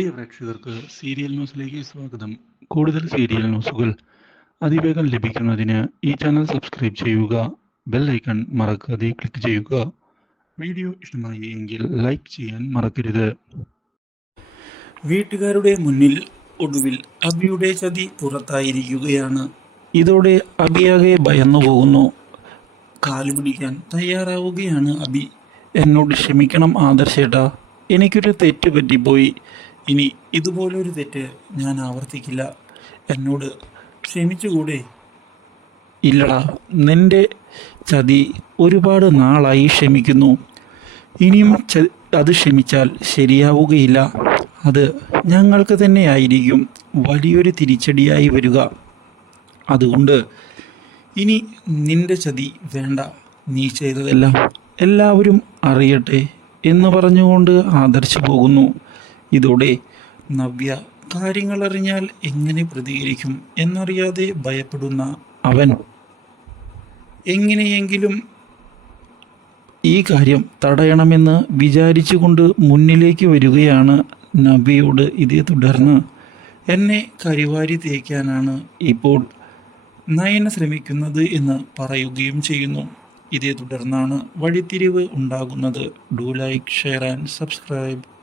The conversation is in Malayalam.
പ്രിയ പ്രേക്ഷകർക്ക് സീരിയൽ ന്യൂസിലേക്ക് സ്വാഗതം. കൂടുതൽ സീരിയൽ ന്യൂസുകൾ അതിവേഗം ലഭിക്കുന്നതിന് ഈ ചാനൽ സബ്സ്ക്രൈബ് ചെയ്യുക ബെൽ ഐക്കൺ മറക്കാതെ ക്ലിക്ക് ചെയ്യുക. വീഡിയോ ഇഷ്ടമായി എങ്കിൽ ലൈക്ക് ചെയ്യാൻ മറക്കരുത്. വീട്ടുകാരുടെ മുന്നിൽ ഒടുവിൽ അബിയുടെ ചതി പുറത്തായിരിക്കുകയാണ്. ഇതോടെ അബിയാകെ ഭയന്നു പോകുന്നു. കാലുപിടിക്കാൻ തയ്യാറാവുകയാണ് അബി. എന്നോട് ക്ഷമിക്കണം ആദർശേട്ടാ. എനിക്കൊരു തെറ്റ് പറ്റിപ്പോയി. ഇനി ഇതുപോലൊരു തെറ്റ് ഞാൻ ആവർത്തിക്കില്ല. എന്നോട് ക്ഷമിച്ചുകൂടെ? ഇല്ലടാ നിന്റെ ചതി ഒരുപാട് നാളായി ക്ഷമിക്കുന്നു. ഇനിയും അത് ക്ഷമിച്ചാൽ ശരിയാവുകയില്ല. അത് ഞങ്ങൾക്ക് തന്നെയായിരിക്കും വലിയൊരു തിരിച്ചടിയായി വരിക. അതുകൊണ്ട് ഇനി നിന്റെ ചതി വേണ്ട. നീ ചെയ്തതെല്ലാം എല്ലാവരും അറിയട്ടെ എന്ന് പറഞ്ഞുകൊണ്ട് ആദർശ് പോകുന്നു. ഇതോടെ നവ്യ കാര്യങ്ങൾ അറിഞ്ഞാൽ എങ്ങനെ പ്രതികരിക്കും എന്നറിയാതെ ഭയപ്പെടുന്ന അവൻ. എങ്ങനെയെങ്കിലും ഈ കാര്യം തടയണമെന്ന് വിചാരിച്ചുകൊണ്ട് മുന്നിലേക്ക് വരികയാണ് നബിയോട് ഇതേ തുടർന്ന്. എന്നെ കരിവാരി തേക്കാനാണ് ഇപ്പോൾ നയന ശ്രമിക്കുന്നത് എന്ന് പറയുകയും ചെയ്യുന്നു. ഇതേ തുടർന്നാണ് വഴിത്തിരിവ് ഉണ്ടാകുന്നത്. Do like share and subscribe